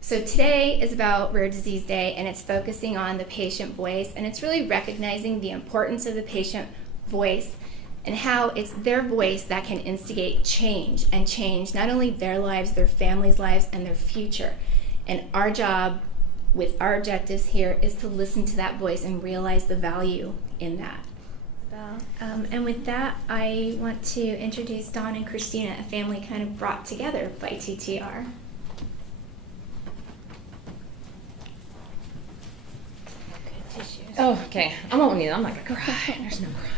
So today is about Rare Disease Day, and it's focusing on the patient voice, and it's really recognizing the importance of the patient voice and how it's their voice that can instigate change and change not only their lives, their families' lives, and their future. And our job with our objectives here is to listen to that voice and realize the value in that. And with that, I want to introduce Dawn and Christina, a family kind of brought together by TTR. Oh, okay. I won't need it. I'm not going to cry. There's no crying.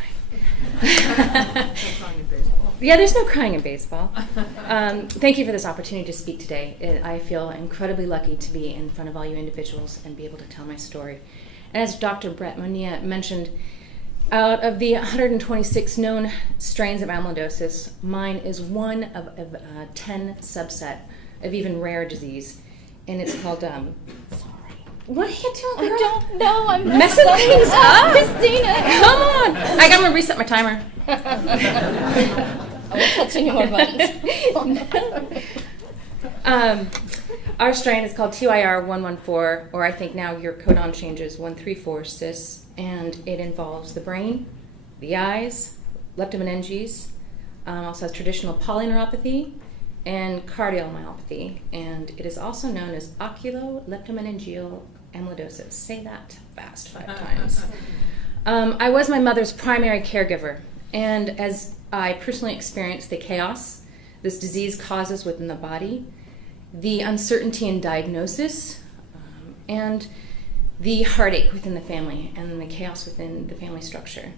Yeah, there's no crying in baseball. Thank you for this opportunity to speak today. I feel incredibly lucky to be in front of all you individuals and be able to tell my story. And as Dr. Brett Monia mentioned, out of the 126 known strains of amyloidosis, mine is one of a 10 subset of even rare disease. And it's called, what are you doing, girl? I don't know. I'm messing things up. Christina, Come on. I'm going to reset my timer. I won't touch any more buttons. Our strain is called TYR114, or I think now your codon changes 134 cis, and it involves the brain, the eyes, leptomeninges, also has traditional polyneuropathy, and cardiomyopathy, and it is also known as oculoleptomeningeal amyloidosis. Say that fast 5 times. I was my mother's primary caregiver, and as I personally experienced the chaos this disease causes within the body, the uncertainty in diagnosis, and the heartache within the family and the chaos within the family structure.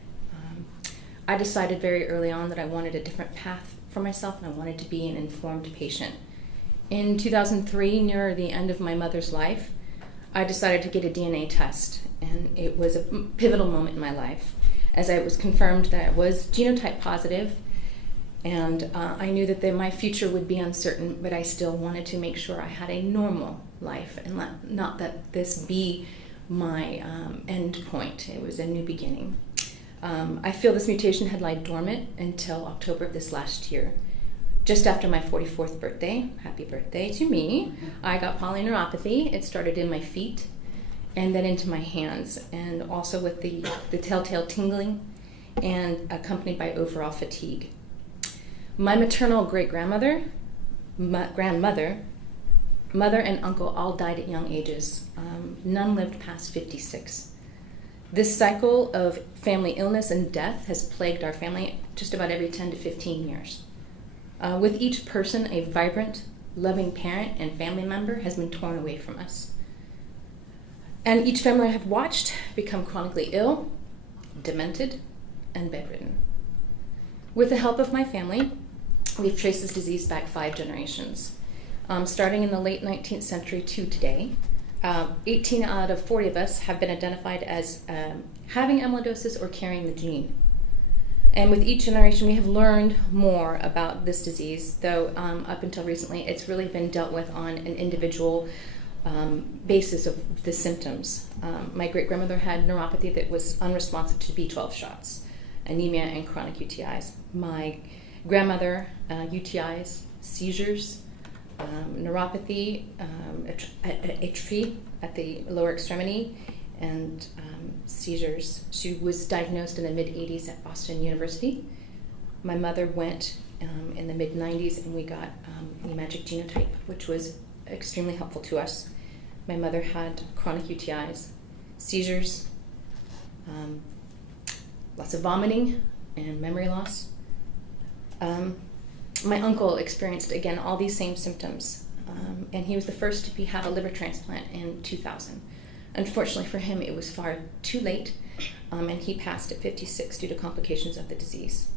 I decided very early on that I wanted a different path for myself, and I wanted to be an informed patient. In 2003, near the end of my mother's life, I decided to get a DNA test, and it was a pivotal moment in my life, as I was confirmed that I was genotype positive, and I knew that my future would be uncertain, but I still wanted to make sure I had a normal life, and not that this be my end point. It was a new beginning. I feel this mutation had lied dormant until October of this last year. Just after my 44th birthday, happy birthday to me, I got polyneuropathy. It started in my feet and then into my hands, and also with the telltale tingling and accompanied by overall fatigue. My maternal great-grandmother, grandmother, mother and uncle all died at young ages. None lived past 56. This cycle of family illness and death has plagued our family just about every 10 to 15 years. With each person, a vibrant, loving parent and family member has been torn away from us. And each family I have watched become chronically ill, demented, and bedridden. With the help of my family, we've traced this disease back 5 generations. Starting in the late 19th century to today, 18 out of 40 of us have been identified as having amyloidosis or carrying the gene. And with each generation, we have learned more about this disease, though up until recently, it's really been dealt with on an individual basis of the symptoms. My great-grandmother had neuropathy that was unresponsive to B12 shots, anemia, and chronic UTIs. My grandmother, UTIs, seizures, neuropathy, atrophy at the lower extremity, and seizures. She was diagnosed in the mid-'80s at Boston University. My mother went in the mid-'90s, and we got the magic genotype, which was extremely helpful to us. My mother had chronic UTIs, seizures, lots of vomiting, and memory loss. My uncle experienced, again, all these same symptoms, and he was the first to have a liver transplant in 2000. Unfortunately for him, it was far too late, and he passed at 56 due to complications of the disease.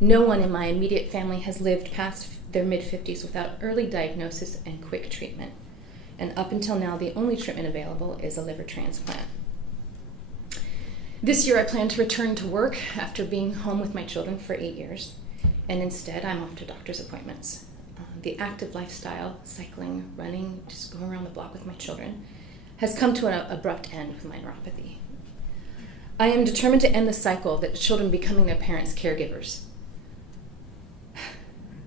No one in my immediate family has lived past their mid-50s without early diagnosis and quick treatment. And up until now, the only treatment available is a liver transplant. This year, I plan to return to work after being home with my children for 8 years. And instead, I'm off to doctor's appointments. The active lifestyle, cycling, running, just going around the block with my children, has come to an abrupt end with my neuropathy. I am determined to end the cycle that children becoming their parents' caregivers.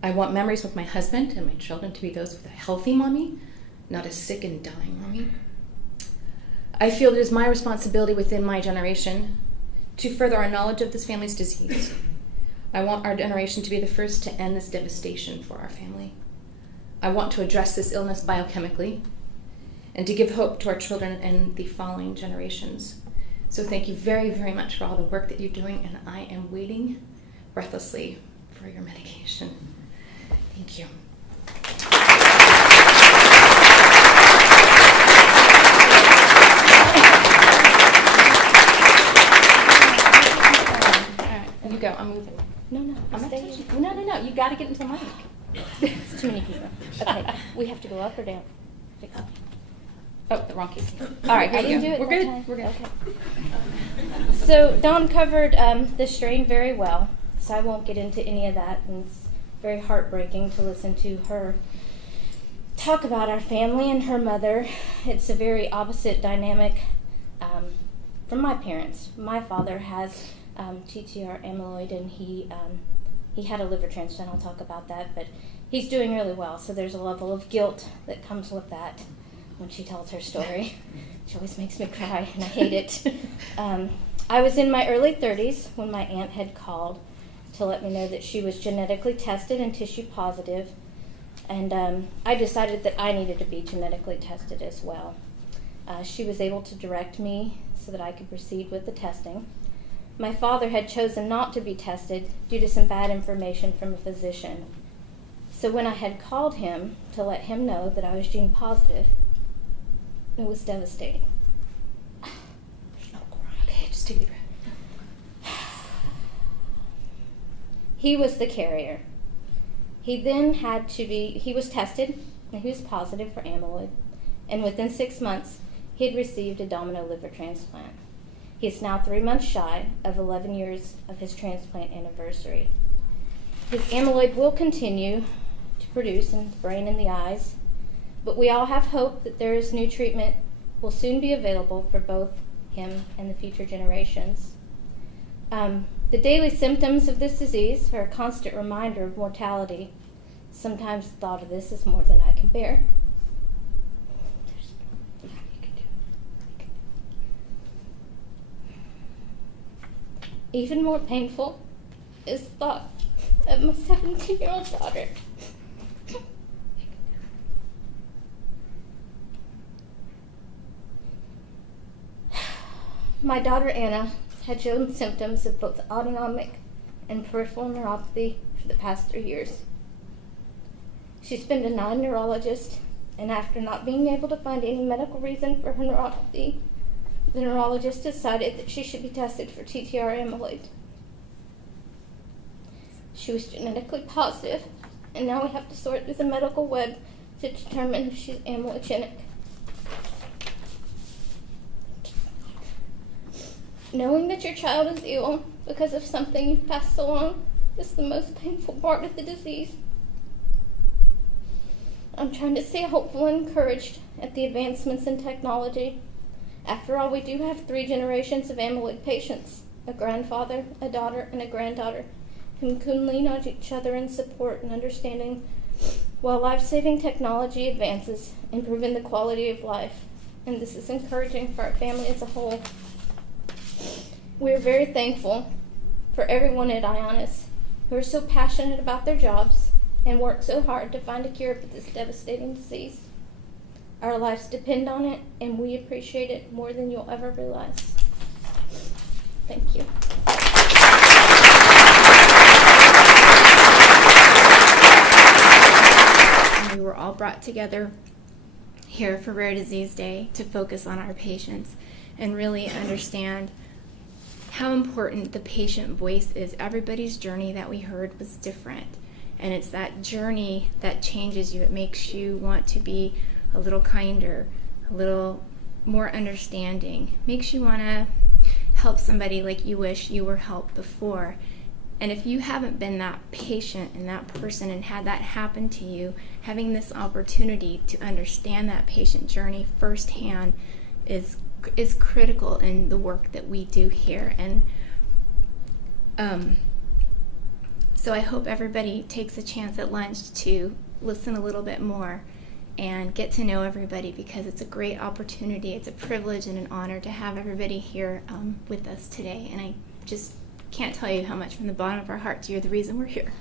I want memories with my husband and my children to be those with a healthy mommy not a sick and dying army. I feel it is my responsibility within my generation to further our knowledge of this family's disease. I want our generation to be the first to end this devastation for our family. I want to address this illness biochemically and to give hope to our children and the following generations. So thank you very, very much for all the work that you're doing, and I am waiting breathlessly for your medication. Thank you. You go, I'm moving. No, I'm not stay. touching. No, you gotta get into the mic. It's too many people. Okay, we have to go up or down? Fix it. Oh, the wrong key. All right, here I we didn't go. do it We're that good. time. We're good. Okay. So Dawn covered the strain very well, so I won't get into any of that. And it's very heartbreaking to listen to her talk about our family and her mother. It's a very opposite dynamic from my parents. My father has TTR amyloid, and he had a liver transplant. I'll talk about that, but he's doing really well. So there's a level of guilt that comes with that. When she tells her story, she always makes me cry, and I hate it. I was in my early 30s when my aunt had called to let me know that she was genetically tested and tissue positive, and I decided that I needed to be genetically tested as well. She was able to direct me so that I could proceed with the testing. My father had chosen not to be tested due to some bad information from a physician. So when I had called him to let him know that I was gene positive, it was devastating. Okay, just take a breath. He was the carrier. He then he was tested, and he was positive for amyloid, and within 6 months, he had received a domino liver transplant. He is now 3 months shy of 11 years of his transplant anniversary. His amyloid will continue to produce in the brain and the eyes, but we all have hope that there is new treatment will soon be available for both him and the future generations. The daily symptoms of this disease are a constant reminder of mortality. Sometimes the thought of this is more than I can bear. Even more painful is the thought of my 17-year-old daughter. My daughter Anna had shown symptoms of both autonomic and peripheral neuropathy for the past 3 years. She's been to 9 neurologists, and after not being able to find any medical reason for her neuropathy, the neurologist decided that she should be tested for TTR amyloid. She was genetically positive, and now we have to sort through the medical web to determine if she's amyloidogenic. Knowing that your child is ill because of something you've passed along is the most painful part of the disease. I'm trying to stay hopeful and encouraged at the advancements in technology. After all, we do have 3 generations of amyloid patients, a grandfather, a daughter, and a granddaughter, who can lean on each other in support and understanding while life-saving technology advances, improving the quality of life. And this is encouraging for our family as a whole. We're very thankful for everyone at Ionis who are so passionate about their jobs and work so hard to find a cure for this devastating disease. Our lives depend on it, and we appreciate it more than you'll ever realize. Thank you. And we were all brought together here for Rare Disease Day to focus on our patients and really understand how important the patient voice is. Everybody's journey that we heard was different, and it's that journey that changes you. It makes you want to be a little kinder, a little more understanding, makes you want to help somebody like you wish you were helped before. And if you haven't been that patient and that person and had that happen to you, having this opportunity to understand that patient journey firsthand is critical in the work that we do here. And so I hope everybody takes a chance at lunch to listen a little bit more and get to know everybody, because it's a great opportunity. It's a privilege and an honor to have everybody here with us today. And I just can't tell you how much from the bottom of our hearts you're the reason we're here.